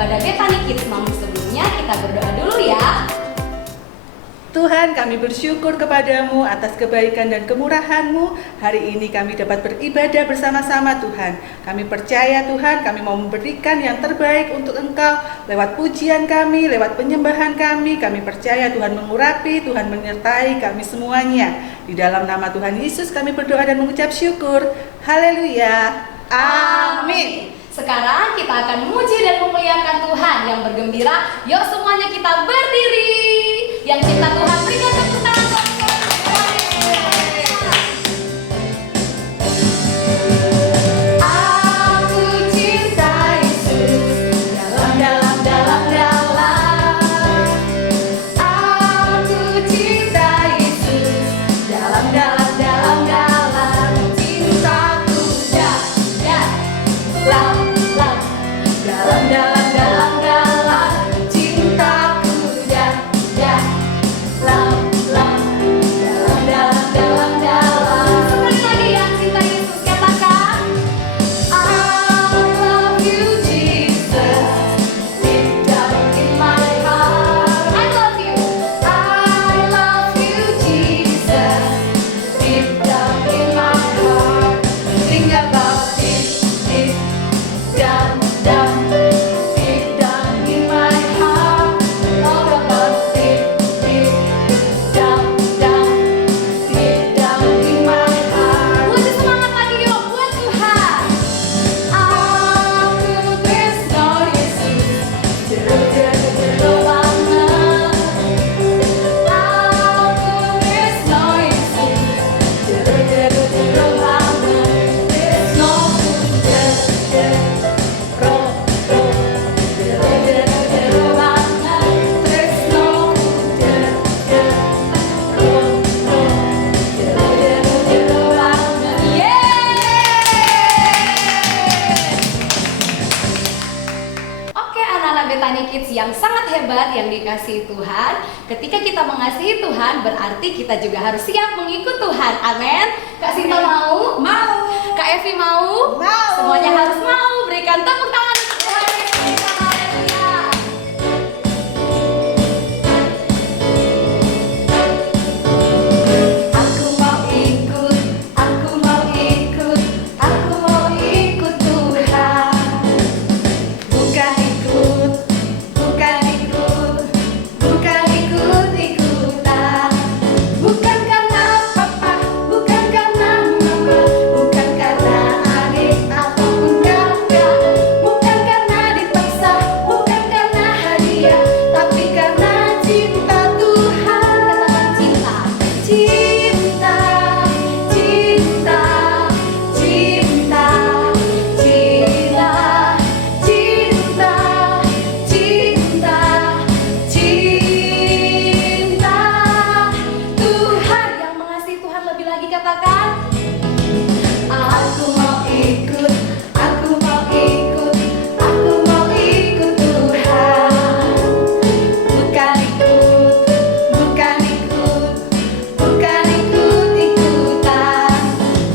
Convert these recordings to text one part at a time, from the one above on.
ibadah Bethany Kids. Namun sebelumnya kita berdoa dulu ya. Tuhan, kami bersyukur kepadamu atas kebaikan dan kemurahan-Mu. Hari ini kami dapat beribadah bersama-sama Tuhan. Kami percaya Tuhan, kami mau memberikan yang terbaik untuk Engkau lewat pujian kami, lewat penyembahan kami. Kami percaya Tuhan mengurapi, Tuhan menyertai kami semuanya. Di dalam nama Tuhan Yesus kami berdoa dan mengucap syukur. Haleluya. Amin. Sekarang kita akan memuji dan memuliakan Tuhan yang bergembira. Yuk semuanya kita berdiri. Yang cinta Tuhan berikan tepuk tangan. Aku cinta Yesus dalam. Aku cinta Yesus dalam. Cintaku dalam. Bethany Kids yang sangat hebat yang dikasihi Tuhan. Ketika kita mengasihi Tuhan, berarti kita juga harus siap mengikut Tuhan. Amin. Kak Sinta mau? Mau. Kak Evi mau? Mau. Semuanya harus mau. Berikan tepuk tangan untuk Tuhan. Haleluya. Aku mau ikut Tuhan. Bukan ikut-ikutan. Bukan karena papa, bukan karena mama, bukan karena adik ataupun kakak, bukan karena dipaksa, bukan karena hadiah, tapi karena cinta Tuhan. Katakan cinta. Cinta, cinta, cinta, cinta, cinta, cinta, cinta Tuhan. Yang mengasihi Tuhan lebih lagi katakan, aku mau ikut, aku mau ikut, aku mau ikut Tuhan. Bukan ikut, bukan ikut, bukan ikut-ikutan.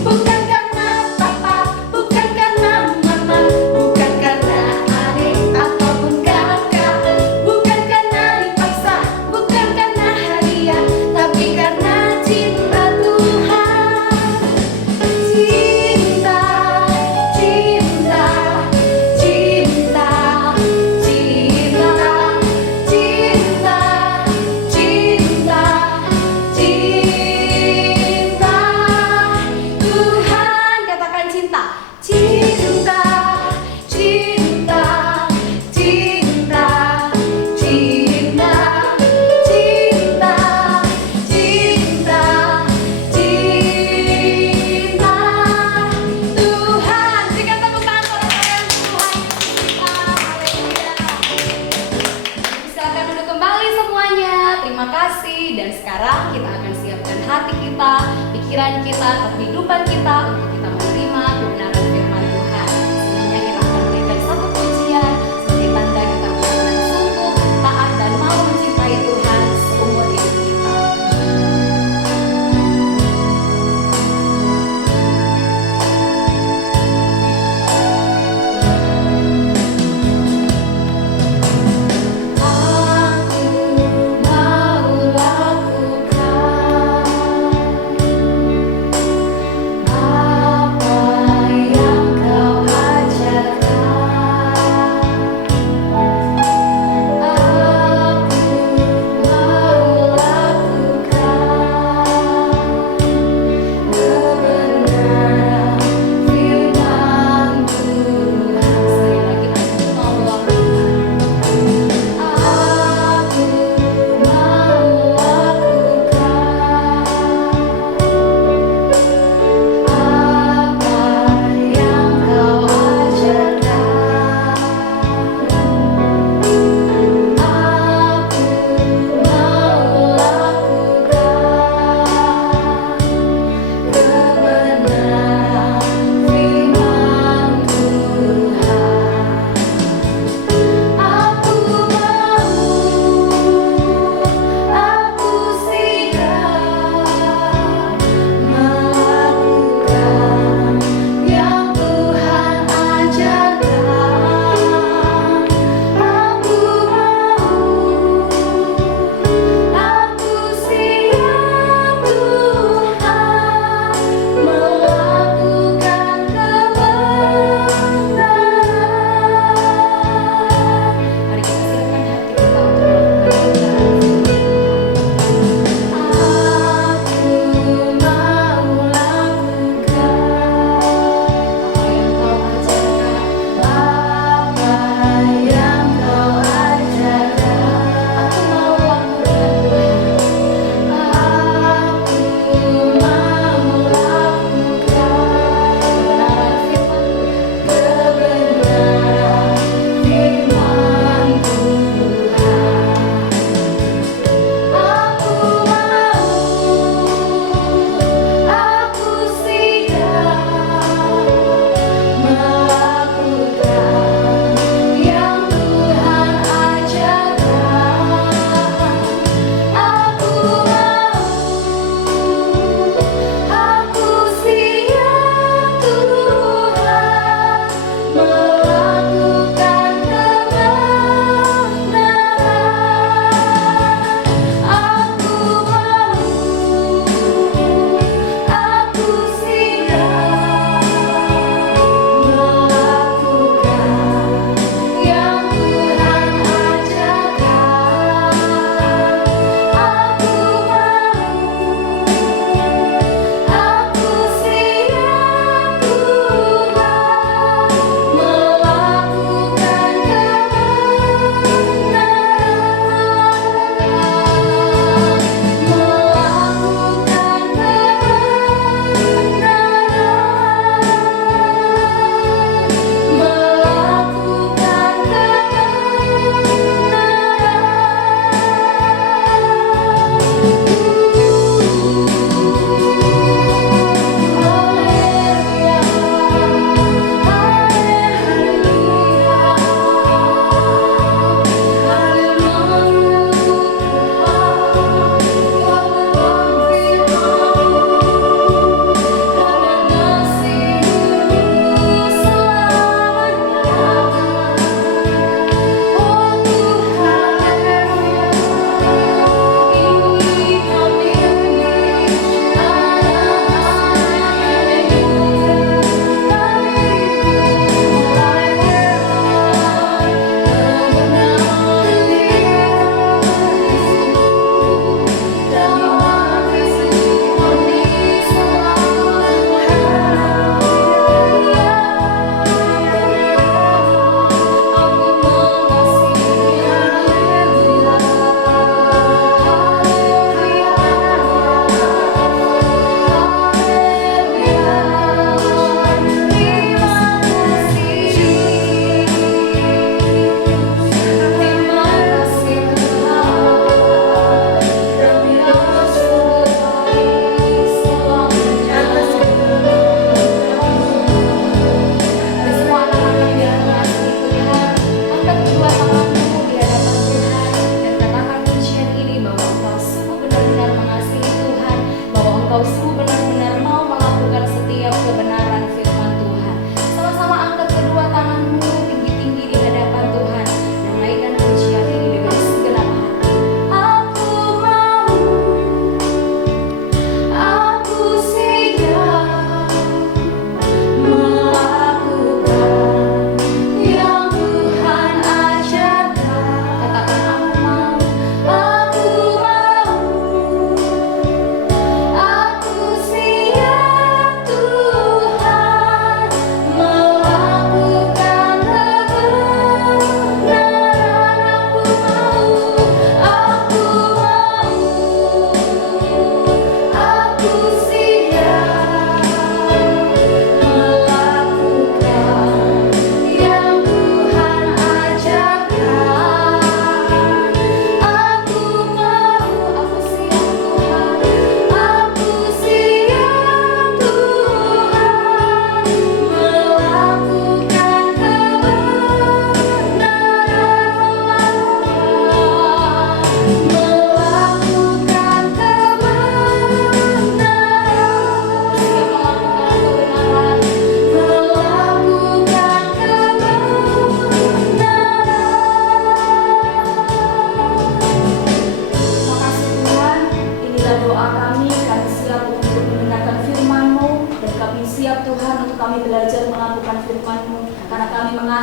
Bukan karena papa, bukan karena mama, bukan karena adik ataupun kakak, bukan karena dipaksa, bukan karena hadiah, tapi karena cinta Tuhan. Cinta, cinta, cinta, cinta, cinta, cinta, cinta Tuhan. Katakan cinta. Cinta, cinta, cinta, cinta, cinta, cinta, cinta Tuhan. Berikan tepuk tangan pada sayang Tuhan kita. Haleluya. Silakan duduk kembali semuanya. Terima kasih. Dan sekarang kita akan siapkan hati kita, pikiran kita, kehidupan kita untuk kita menerima kebenaran firman Tuhan. Semuanya kita akan berikan satu pujian sebagai tanda kita benar-benar sungguh, taat dan mau mencintai Tuhan seumur hidup kita.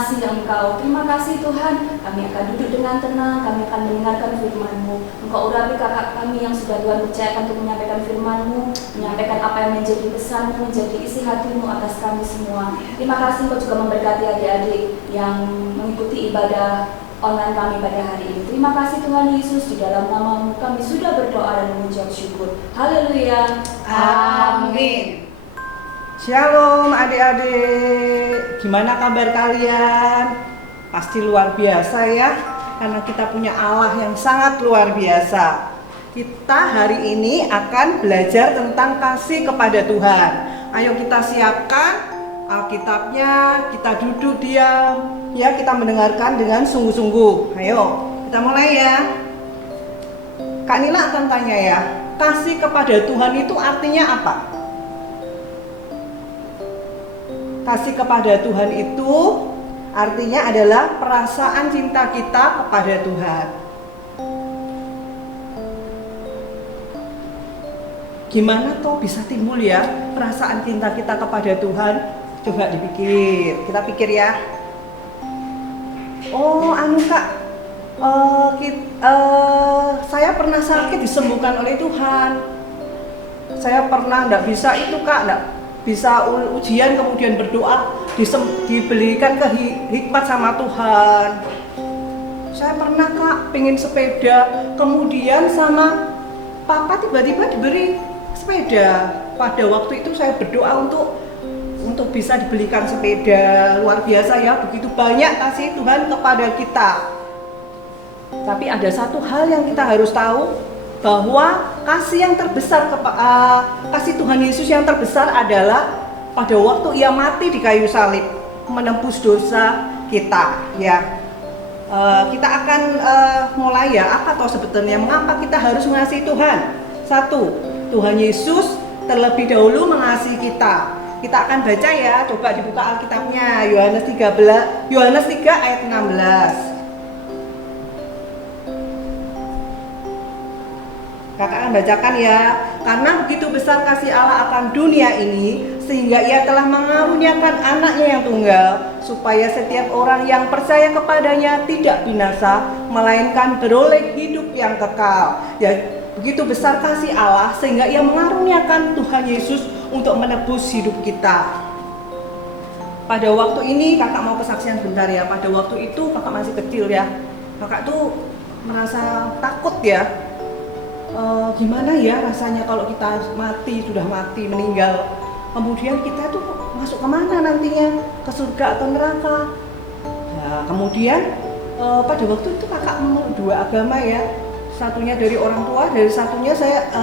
mengasihi Engkau. Terima kasih Tuhan, kami akan duduk dengan tenang, kami akan mendengarkan firman-Mu. Engkau urapi kakak kami yang sudah Tuhan percayakan untuk menyampaikan firman-Mu, menyampaikan apa yang menjadi pesan-Mu, menjadi isi hati-Mu atas kami semua. Terima kasih Engkau juga memberkati adik-adik yang mengikuti ibadah online kami pada hari ini. Terima kasih Tuhan Yesus, di dalam nama-Mu kami sudah berdoa dan mengucap syukur. Haleluya. Amin. Shalom adik-adik, gimana kabar kalian? Pasti luar biasa ya, karena kita punya Allah yang sangat luar biasa. Kita hari ini akan belajar tentang kasih kepada Tuhan. Ayo kita siapkan Alkitabnya, kita duduk diam, ya kita mendengarkan dengan sungguh-sungguh. Ayo, kita mulai ya. Kak Nila akan tanya ya, kasih kepada Tuhan itu artinya apa? Kasih kepada Tuhan itu artinya adalah perasaan cinta kita kepada Tuhan. Gimana toh bisa timbul ya perasaan cinta kita kepada Tuhan? Coba dipikir, kita pikir ya. Oh, Kak, saya pernah sakit disembuhkan oleh Tuhan. Saya pernah enggak bisa itu Kak, enggak bisa ujian kemudian berdoa diberikan hikmat sama Tuhan. Saya pernah Kak pengen sepeda, kemudian sama Papa tiba-tiba diberi sepeda. Pada waktu itu saya berdoa untuk bisa dibelikan sepeda. Luar biasa ya, begitu banyak kasih Tuhan kepada kita. Tapi ada satu hal yang kita harus tahu, bahwa kasih yang terbesar kasih Tuhan Yesus yang terbesar adalah pada waktu Ia mati di kayu salib menembus dosa kita ya. Kita akan mulai ya, apa toh sebetulnya mengapa kita harus mengasihi Tuhan? Satu, Tuhan Yesus terlebih dahulu mengasihi kita. Kita akan baca ya, coba dibuka Alkitabnya, Yohanes 3 ayat 16. Kakak akan bacakan ya. Karena begitu besar kasih Allah akan dunia ini, sehingga Ia telah mengaruniakan anaknya yang tunggal, supaya setiap orang yang percaya kepadanya tidak binasa, melainkan beroleh hidup yang kekal. Ya, begitu besar kasih Allah sehingga Ia mengaruniakan Tuhan Yesus untuk menebus hidup kita. Pada waktu ini kakak mau kesaksian sebentar ya. Pada waktu itu kakak masih kecil ya. Kakak tuh merasa takut ya. Gimana ya rasanya kalau kita sudah mati, meninggal. Kemudian kita tuh masuk kemana nantinya? Ke surga atau neraka? Nah, kemudian pada waktu itu kakak memeluk dua agama ya. Satunya dari orang tua, dari satunya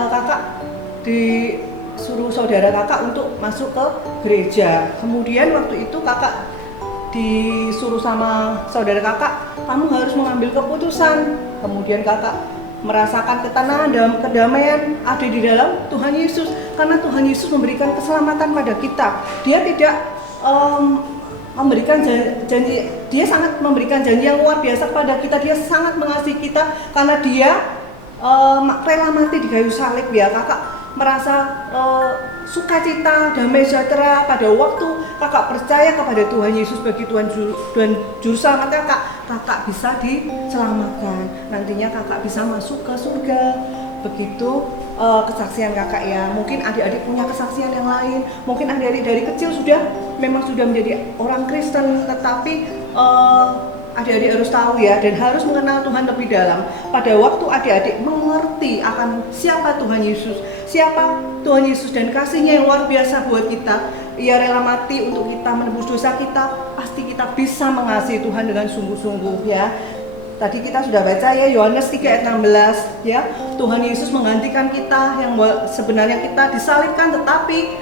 kakak disuruh saudara kakak untuk masuk ke gereja. Kemudian waktu itu kakak disuruh sama saudara kakak, kamu harus mengambil keputusan. Kemudian kakak merasakan ketenangan dan kedamaian ada di dalam Tuhan Yesus, karena Tuhan Yesus memberikan keselamatan pada kita. Dia tidak memberikan janji, Dia sangat memberikan janji yang luar biasa pada kita. Dia sangat mengasihi kita karena Dia rela mati di kayu salib ya. Kakak merasa sukacita, damai sejahtera pada waktu kakak percaya kepada Tuhan Yesus sebagai Tuhan Juru Selamat kakak bisa diselamatkan. Nantinya kakak bisa masuk ke surga. Begitu kesaksian kakak ya. Mungkin adik-adik punya kesaksian yang lain. Mungkin adik-adik dari kecil memang sudah menjadi orang Kristen, tetapi adik-adik harus tahu ya, dan harus mengenal Tuhan lebih dalam. Pada waktu adik-adik mengerti akan siapa Tuhan Yesus dan kasihnya yang luar biasa buat kita, Ia rela mati untuk kita, menebus dosa kita, pasti kita bisa mengasihi Tuhan dengan sungguh-sungguh ya. Tadi kita sudah baca ya, Yohanes 3 ayat 16 ya. Tuhan Yesus menggantikan kita yang sebenarnya kita disalibkan, tetapi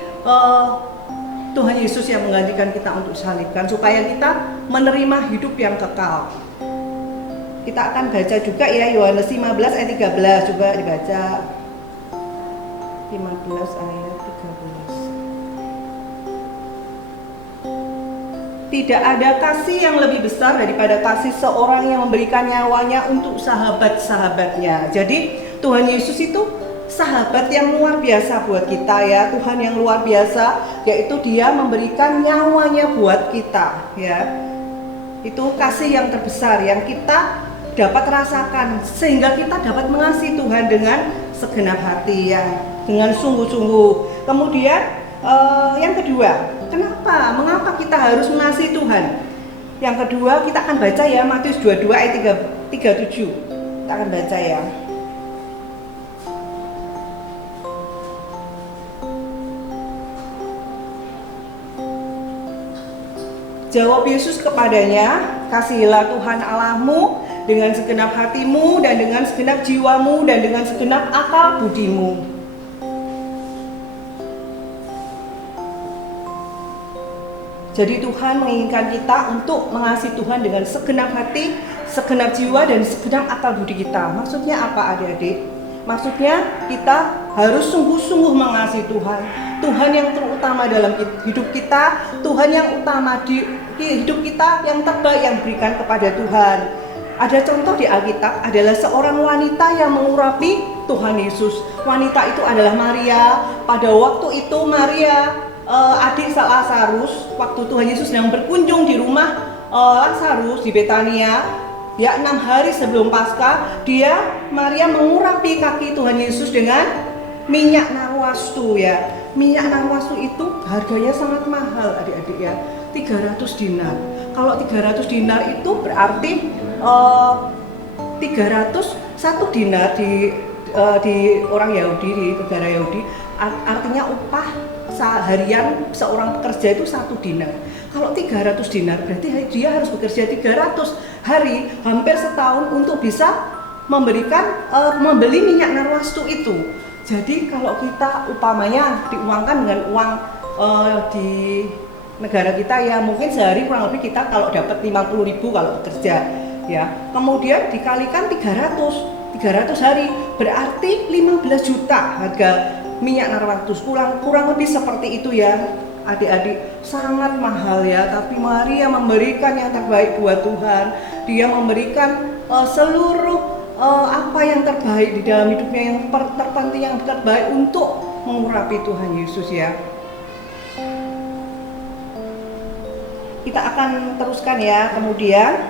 Tuhan Yesus yang menggantikan kita untuk disalibkan supaya kita menerima hidup yang kekal. Kita akan baca juga ya, Yohanes 15 ayat 13, coba dibaca. 15 ayat 13. Tidak ada kasih yang lebih besar daripada kasih seorang yang memberikan nyawanya untuk sahabat-sahabatnya. Jadi Tuhan Yesus itu sahabat yang luar biasa buat kita ya. Tuhan yang luar biasa, yaitu Dia memberikan nyawanya buat kita ya. Itu kasih yang terbesar yang kita dapat rasakan, sehingga kita dapat mengasihi Tuhan dengan segenap hati ya, dengan sungguh-sungguh. Kemudian yang kedua, mengapa kita harus mengasihi Tuhan? Yang kedua kita akan baca ya, Matius 22 ayat 37. Kita akan baca ya. Jawab Yesus kepadanya, kasihilah Tuhan Allahmu dengan segenap hatimu dan dengan segenap jiwamu dan dengan segenap akal budimu. Jadi Tuhan menginginkan kita untuk mengasihi Tuhan dengan segenap hati, segenap jiwa dan segenap akal budi kita. Maksudnya apa adik-adik? Maksudnya kita harus sungguh-sungguh mengasihi Tuhan. Tuhan yang terutama dalam hidup kita, Tuhan yang utama di hidup kita, yang terbaik yang diberikan kepada Tuhan. Ada contoh di Alkitab adalah seorang wanita yang mengurapi Tuhan Yesus. Wanita itu adalah Maria. Pada waktu itu Maria, adik Lazarus, waktu Tuhan Yesus sedang berkunjung di rumah Lazarus di Betania, ya 6 hari sebelum Paskah, Maria mengurapi kaki Tuhan Yesus dengan minyak narwastu ya. Minyak narwastu itu harganya sangat mahal adik-adik ya, 300 dinar. Kalau 300 dinar itu berarti 1 dinar di orang Yahudi, di negara Yahudi, artinya upah harian seorang pekerja itu 1 dinar. Kalau 300 dinar berarti dia harus bekerja 300 hari, hampir setahun untuk bisa membeli minyak narwastu itu. Jadi kalau kita upamanya diuangkan dengan uang di negara kita ya, mungkin sehari kurang lebih kita kalau dapat 50.000 kalau bekerja ya. Kemudian dikalikan 300 hari berarti 15 juta harga minyak narwastu, kurang lebih seperti itu ya adik-adik. Sangat mahal ya, tapi Maria memberikan yang terbaik buat Tuhan. Dia memberikan seluruh apa yang terbaik di dalam hidupnya, yang terpenting, yang terbaik untuk mengurapi Tuhan Yesus ya. Kita akan teruskan ya. Kemudian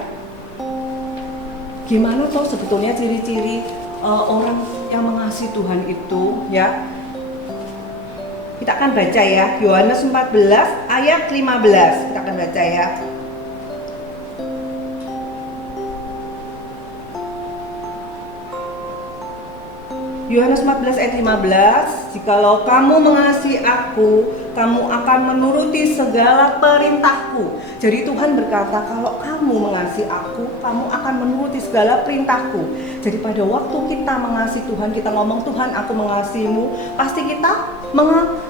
gimana toh sebetulnya ciri-ciri orang yang mengasihi Tuhan itu ya. Kita akan baca ya, Yohanes 14 ayat 15. Kita akan baca ya. Yohanes 14 ayat 15, jikalau kamu mengasihi aku, kamu akan menuruti segala perintahku. Jadi Tuhan berkata, kalau kamu mengasihi aku, kamu akan menuruti segala perintahku. Jadi pada waktu kita mengasihi Tuhan, kita ngomong Tuhan aku mengasihimu, pasti kita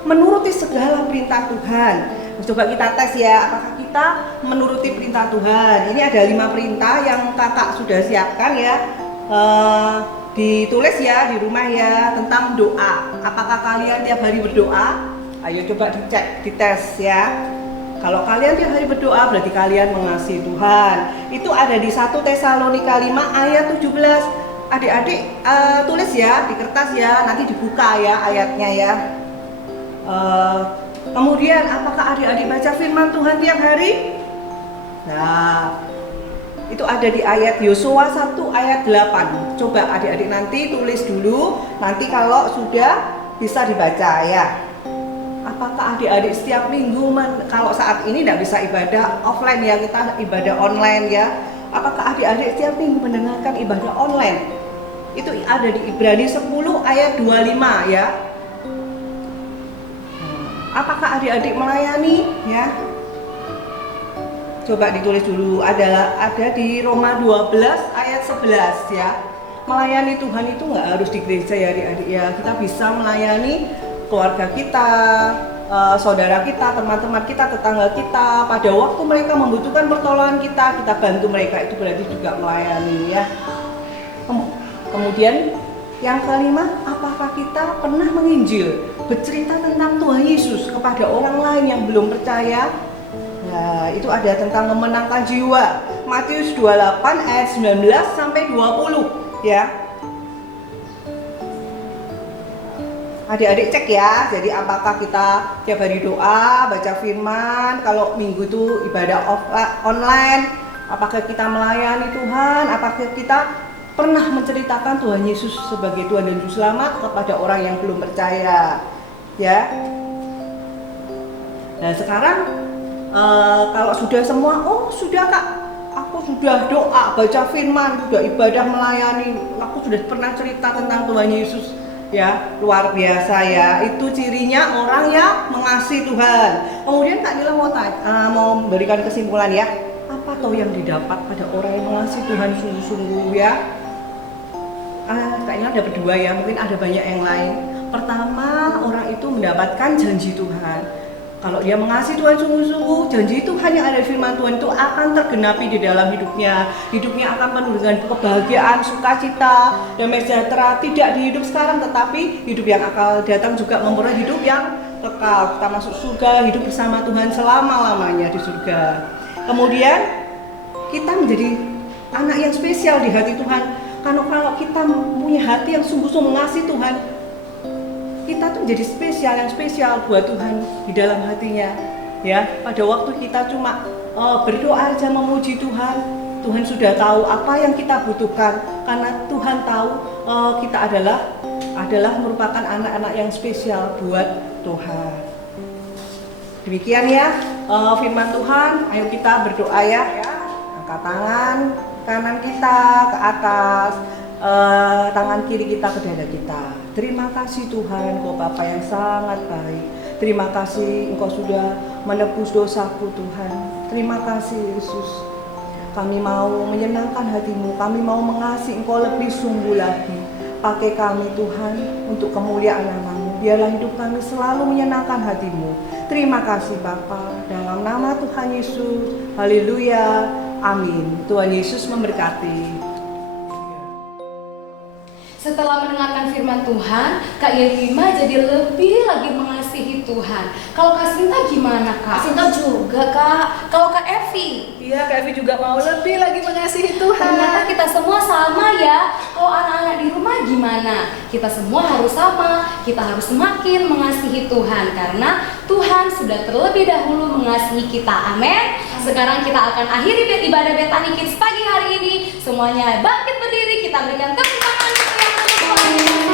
menuruti segala perintah Tuhan. Coba kita tes ya, apakah kita menuruti perintah Tuhan. Ini ada 5 perintah yang kakak sudah siapkan ya. Ditulis ya di rumah ya, tentang doa. Apakah kalian tiap hari berdoa? Ayo coba dicek, dites ya. Kalau kalian tiap hari berdoa berarti kalian mengasihi Tuhan. Itu ada di 1 Tesalonika 5 ayat 17. Adik-adik tulis ya di kertas ya, nanti dibuka ya ayatnya ya. Kemudian apakah adik-adik baca firman Tuhan tiap hari? Nah, itu ada di ayat Yosua 1 ayat 8. Coba adik-adik nanti tulis dulu, nanti kalau sudah bisa dibaca ya. Apakah adik-adik setiap minggu, kalau saat ini tidak bisa ibadah offline ya, kita ibadah online ya. Apakah adik-adik setiap minggu mendengarkan ibadah online? Itu ada di Ibrani 10 ayat 25 ya. Apakah adik-adik melayani ya? Coba ditulis dulu, ada di Roma 12 ayat 11 ya. Melayani Tuhan itu nggak harus di gereja ya adik-adik ya. Kita bisa melayani keluarga kita, saudara kita, teman-teman kita, tetangga kita. Pada waktu mereka membutuhkan pertolongan kita bantu mereka, itu berarti juga melayani ya. Kemudian yang kelima, apakah kita pernah menginjil, bercerita tentang Tuhan Yesus kepada orang lain yang belum percaya? Nah, itu ada tentang memenangkan jiwa. Matius 28 ayat 19 sampai 20 ya. Adik-adik cek ya. Jadi apakah kita tiap hari doa, baca firman, kalau minggu itu ibadah online, Apakah kita melayani Tuhan? Apakah kita pernah menceritakan Tuhan Yesus sebagai Tuhan dan Juru Selamat kepada orang yang belum percaya? Ya. Nah sekarang kalau sudah semua, oh sudah Kak, aku sudah doa, baca firman, sudah ibadah melayani, aku sudah pernah cerita tentang Tuhan Yesus. Ya, luar biasa ya. Itu cirinya orang yang mengasihi Tuhan. Kemudian Kak Nila mau memberikan kesimpulan ya. Apa toh yang didapat pada orang yang mengasihi Tuhan sungguh-sungguh ya? Kayaknya ada berdua ya, mungkin ada banyak yang lain. Pertama, orang itu mendapatkan janji Tuhan. Kalau dia mengasihi Tuhan sungguh-sungguh, janji Tuhan yang ada di firman Tuhan itu akan tergenapi di dalam hidupnya. Hidupnya akan penuh dengan kebahagiaan, sukacita, damai sejahtera. Tidak di hidup sekarang, tetapi hidup yang akan datang juga memperoleh hidup yang kekal. Kita masuk surga, hidup bersama Tuhan selama-lamanya di surga. Kemudian kita menjadi anak yang spesial di hati Tuhan. Karena kalau kita punya hati yang sungguh-sungguh mengasihi Tuhan, kita tuh menjadi yang spesial buat Tuhan di dalam hatinya. Ya, pada waktu kita cuma berdoa aja memuji Tuhan, Tuhan sudah tahu apa yang kita butuhkan. Karena Tuhan tahu kita adalah merupakan anak-anak yang spesial buat Tuhan. Demikian ya firman Tuhan. Ayo kita berdoa ya. Angkat tangan kanan kita ke atas, tangan kiri kita ke dada kita. Terima kasih Tuhan, Engkau Bapa yang sangat baik. Terima kasih Engkau sudah menebus dosaku Tuhan. Terima kasih Yesus. Kami mau menyenangkan hati-Mu, kami mau mengasihi Engkau lebih sungguh lagi. Pakai kami Tuhan untuk kemuliaan nama-Mu. Biarlah hidup kami selalu menyenangkan hati-Mu. Terima kasih Bapa, dalam nama Tuhan Yesus. Haleluya. Amin. Tuhan Yesus memberkati. Setelah mendengarkan firman Tuhan, Kak Yelima jadi lebih lagi mengasihi Tuhan. Kalau Kak Sinta gimana Kak? Sinta juga Kak. Kalau Kak Evi? Iya, Kak Evi juga mau lebih lagi mengasihi Tuhan. Ternyata kita semua sama ya. Kalau anak-anak di rumah gimana? Kita semua harus sama. Kita harus semakin mengasihi Tuhan karena Tuhan sudah terlebih dahulu mengasihi kita. Amin. Sekarang kita akan akhiri ibadah Bethany Kids pagi hari ini. Semuanya bangkit berdiri, kita berikan tepuk tangan untuk yang